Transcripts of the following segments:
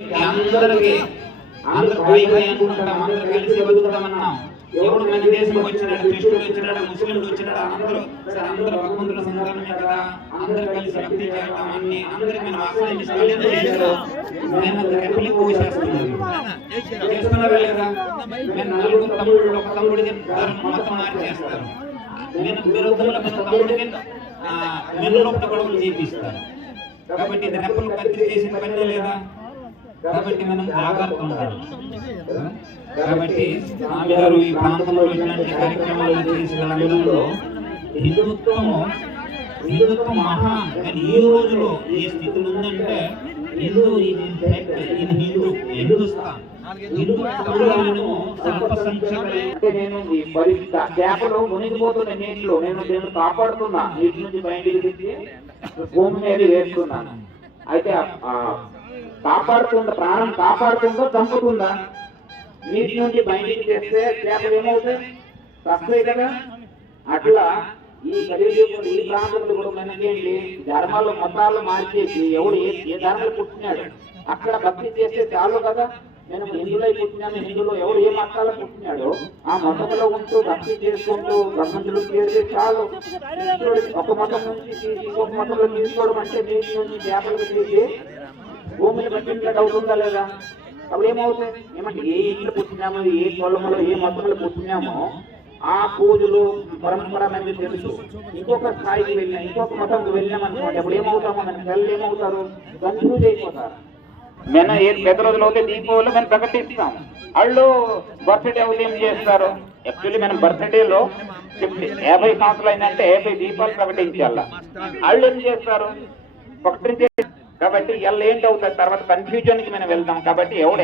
అందరికి అందరు పై పై అనుకుంటాం అందరు కలిసి బతుకుతామన్నాం ఎవడు మన దేశంలో వచ్చినాడు కృష్ణుడు వచ్చినాడు ముస్లింలు వచ్చినాడు అందరూ సరే అందరూ భగవంతుల సంతానమే కదా అందరు కలిసి భక్తి చేయటం అన్ని అందరికి మనం ఆశ్రయించి చేశారు పోసేస్తున్నాను చేస్తున్నారా లేదా నేను నలుగురు తమ్ముళ్ళు ఒక తమ్ముడికి మొత్తం మొత్తం మార్చేస్తారు నేను విరుద్ధముల ఒక తమ్ముడికి మెన్నులోపల గొడవలు చేపిస్తాను. కాబట్టి ఇది రెప్పలు కత్తి చేసిన పని లేదా? కాబట్టి మనం జాగ్రత్త ఉండాలి. కాబట్టి స్వామి గారు ఈ ప్రాంతంలో ఇట్లాంటి కార్యక్రమాలు చేసిన సమయంలో హిందుత్వము హిందుత్వం మహా కానీ ఈ రోజులో ఏ స్థితిలో ఉందంటే హిందూ ఇది ఇది హిందూ హిందుస్థాన్. నేను మరి చేపలు మునిగిపోతున్న నీటిలో నేను నేను కాపాడుతున్నా. నీటి నుంచి బయటికి తీసి భూమి మీద వేస్తున్నాను. అయితే కాపాడుతుందా? ప్రాణం కాపాడుతుందో? చంపుతుందా? నీటి నుంచి బయటికి చేస్తే చేపలు ఏమవుతాయి? కదా? అట్లా ఈ కలియుగంలో ఈ ప్రాంతంలో కూడా మనకేంటి ధర్మాలు మతాలు మార్చేసి ఎవడు ఏ ఏ ధర్మాలు పుట్టినాడు? అక్కడ భక్తి చేస్తే చాలు కదా? నేను హిందువులై పుట్టినాను హిందువులో ఎవరు ఏ మతాలు పుట్టినాడో ఆ మతంలో ఉంటూ భక్తి చేసుకుంటూ భగవంతుడు చేస్తే చాలు. ఒక మతం నుంచి తీసి మతంలో తీసుకోవడం అంటే నీటి నుంచి చేపలకు తీసి భూమిని పట్టినట్టు డౌట్ లేదా? అప్పుడు ఏమవుతుంది? ఏమంటే ఏ ఇంట్లో పుట్టినామో ఏ పొలంలో ఏ మొత్తంలో పుట్టినామో ఆ పూజలు పరంపర అనేది తెలుసు. ఇంకొక స్థాయికి వెళ్ళినా ఇంకొక మతంకి వెళ్ళామనుకోండి అప్పుడు ఏమవుతామో? మన పిల్లలు ఏమవుతారు? కన్ఫ్యూజ్ అయిపోతారు మేము ఏ పెద్ద రోజులు అవుతే దీపావళి మేము ప్రకటిస్తాం. వాళ్ళు బర్త్డే అవుతే ఏం చేస్తారు? యాక్చువల్లీ మనం బర్త్డేలో యాభై సంవత్సరాలు అయిందంటే యాభై దీపాలు ప్రకటించాల. వాళ్ళు ఏం చేస్తారు? ప్రకటించే కాబట్టి ఎల్ల ఏంటి అవుతుంది తర్వాత కన్ఫ్యూజన్కి మనం వెళ్తాం కాబట్టి ఎవడు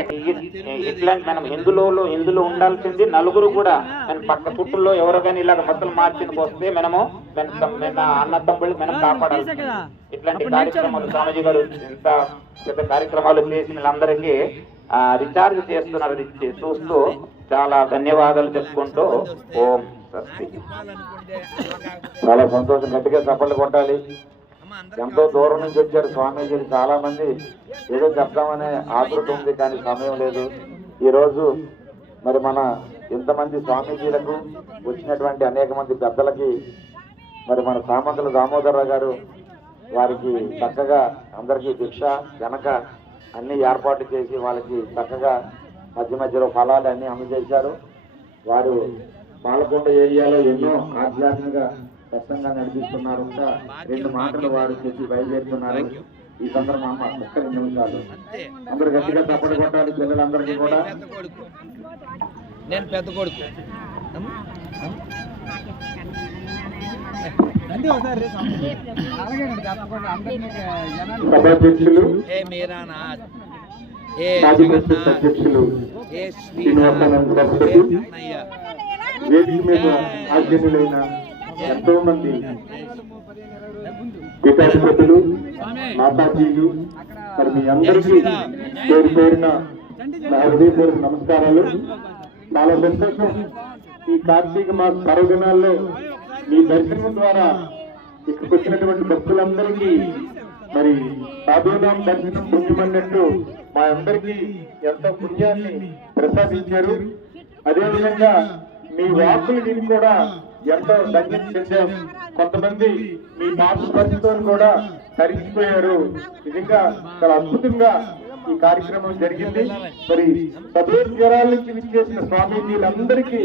ఇట్లాంటి మనం హిందువులో హిందువులు ఉండాల్సింది నలుగురు కూడా. మన పక్క చుట్టూలో ఎవరు కానీ ఇలాగ మతలు మార్చిన వస్తే మనము అన్న తమ్ముళ్ళు మనం కాపాడాలి. ఇట్లాంటి కార్యక్రమాలు స్వామిజీ గారు ఇంత పెద్ద కార్యక్రమాలు చేసిన వాళ్ళందరికీ ఆ, రీఛార్జ్ చేస్తున్నారు చూస్తూ చాలా ధన్యవాదాలు చెప్పుకుంటూ ఓం చాలా సంతోషం. గట్టిగా చప్పట్లు కొట్టాలి. ఎంతో దూరం నుంచి వచ్చారు స్వామీజీలు. చాలా మంది ఏదో చెప్దామనే ఆతృత ఉంది కానీ సమయం లేదు. ఈ రోజు మరి మన ఇంతమంది స్వామీజీలకు వచ్చినటువంటి అనేక మంది పెద్దలకి మరి మన సామంతుల దామోదరరావు గారు వారికి చక్కగా అందరికీ భిక్ష వెనక అన్ని ఏర్పాటు చేసి వాళ్ళకి చక్కగా మధ్య మధ్యలో ఫలాలు అన్ని అందజేశారు. వారు పాలకొండ ఏరియాలో ఎన్నో ఆధ్యాత్మిక సత్సంగా నడిపిస్తున్నారు. రెండు మాటలు వారు చెప్పి బయలుదేరుతున్నారు. ఈ ఒక్క రెండు నిమిషాలు అందరు గట్టిగా తప్పటి కొట్టాలి పిల్లలందరికీ కూడా. నేను పెద్ద కొడుకు. సభాధ్యక్షులు ఏ మీరానా ఏ జగన్నాథ్, ఏ శ్రీనాథ్ ఏ వేదిక మీద ఆధ్యక్షులైన ఎంతో మంది పీఠాధిపతులు మాతాజీలు మరి మీ అందరికీ పేరు పేరున నా హృదయపూర్వక నమస్కారాలు. చాలా సంతోషం. ఈ కార్తీక మాస పర్వదినాల్లో మీ దర్శనం ద్వారా ఇక్కడికి వచ్చినటువంటి భక్తులందరికీ మరి సాధునాం దర్శనం పుణ్యమన్నట్టు మా అందరికీ ఎంతో పుణ్యాన్ని ప్రసాదించారు. అదేవిధంగా మీ వాక్కులు విని కూడా ఎంతో ధన్యం చెందాం కొంతమంది మీ స్పర్శతో కూడా తరించిపోయారు. నిజంగా చాలా అద్భుతంగా ఈ కార్యక్రమం జరిగింది. మరి జ్వరాల నుంచి విచ్చేసిన స్వామీజీలందరికీ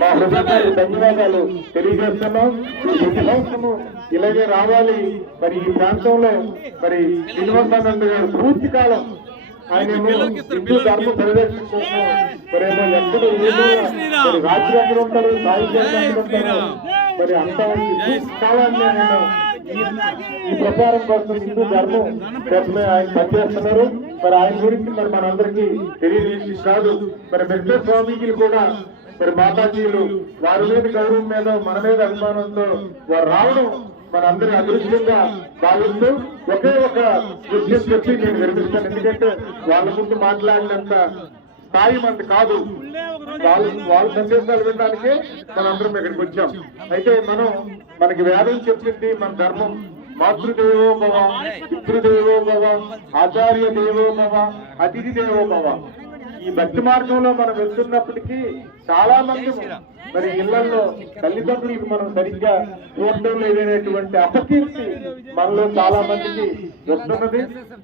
మా హృదయాలు ధన్యవాదాలు తెలియజేస్తున్నాం. ఈ ప్రతి సంవత్సరము ఇలాగే రావాలి. మరి ఈ ప్రాంతంలో మరి శ్రీనివాసానంద గారు పూర్తి కాలం ఉంటారు ఉంటారు. మరి అంత కాలాన్ని ఈ ప్రచారం కోసం హిందూ ధర్మం కోసమే ఆయన పనిచేస్తున్నారు. మరి ఆయన గురించి మరి మనందరికీ తెలియజేసి కాదు. మరి మెట్ల స్వామీజీలు కూడా మరి మాతాజీలు వారి మీద గౌరవం మీద మన మీద అభిమానంతో వారు రావడం మనందరి అదృష్టంగా భావిస్తూ ఒకే ఒక విషయం చెప్పి నేను వినిపిస్తాను. ఎందుకంటే వాళ్ళ ముందు మాట్లాడినంత స్థాయి మనది కాదు. వాళ్ళు వాళ్ళ సందేశాలు వినడానికి మనందరం ఇక్కడికి వచ్చాం. అయితే మనం మనకి వేదం చెప్పింది మన ధర్మం. మాతృదేవో భవ పితృదేవో భవ ఆచార్య దేవో భవ అతిథి దేవో భవ. ఈ భక్తి మార్గంలో మనం వెళ్తున్నప్పటికీ చాలా మంది మరి ఇళ్ళలో తల్లిదండ్రులకు మనం సరిగ్గా చూడటం లేదనేటువంటి అపకీర్తి మనలో చాలా మందికి వస్తున్నది.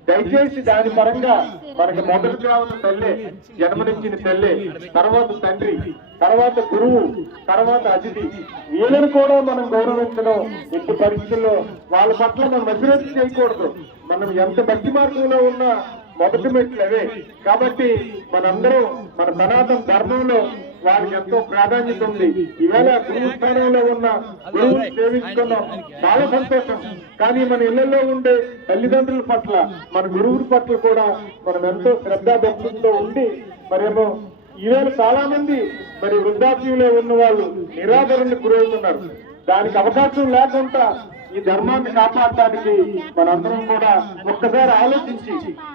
దయచేసి దాని పరంగా మనకి మొదటి కావున తల్లే జన్మనిచ్చిన తల్లే తర్వాత తండ్రి తర్వాత గురువు తర్వాత అతిథి వీళ్ళని కూడా మనం గౌరవించడం ఎట్టి పరిస్థితుల్లో వాళ్ళ పట్ల మనం అభివృద్ధి చేయకూడదు. మనం ఎంత భక్తి మార్గంలో ఉన్నా మొదటి మెట్లు అవే. కాబట్టి మనందరం మన సనాతన ధర్మంలో వారికి ఎంతో ప్రాధాన్యత ఉంది. ఈవేళ గురువు స్థానంలో ఉన్న గురువుని సేవిస్తున్నాం చాలా సంతోషం. కానీ మన ఇళ్ళలో ఉండే తల్లిదండ్రుల పట్ల మన గురువుల పట్ల కూడా మనం ఎంతో శ్రద్ధాభక్తులతో ఉండి మరేమో ఈవేళ చాలా మంది మరి వృద్ధాప్యంలో ఉన్న వాళ్ళు నిరాదరణకు గురవుతున్నారు. దానికి అవకాశం లేకుండా ఈ ధర్మాన్ని కాపాడటానికి మనందరం కూడా ఒక్కసారి ఆలోచించి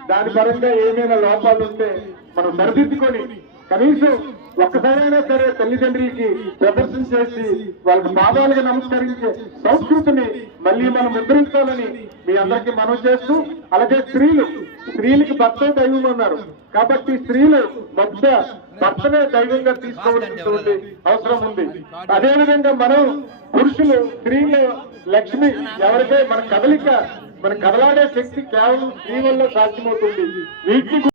దాని పరంగా ఏమైనా లోపాలు ఉంటే మనం సరిదిద్దుకొని కనీసం ఒక్కసారైనా సరే తల్లిదండ్రులకి ప్రదర్శన చేసి వాళ్ళకి పాదాలుగా నమస్కరించే సంస్కృతిని మళ్ళీ మనం ముద్రించాలని మీ అందరికీ మనం చేస్తూ అలాగే స్త్రీలు స్త్రీలకి భర్త దైవం అన్నారు కాబట్టి స్త్రీలు మధ్య భర్తనే దైవంగా తీసుకోవాల్సినటువంటి అవసరం ఉంది. అదేవిధంగా మనం పురుషులు స్త్రీలు లక్ష్మి ఎవరికే మన కదలిక మన కదలాడే శక్తి కేవలం స్త్రీ వల్ల సాధ్యమవుతుంది. వీటిని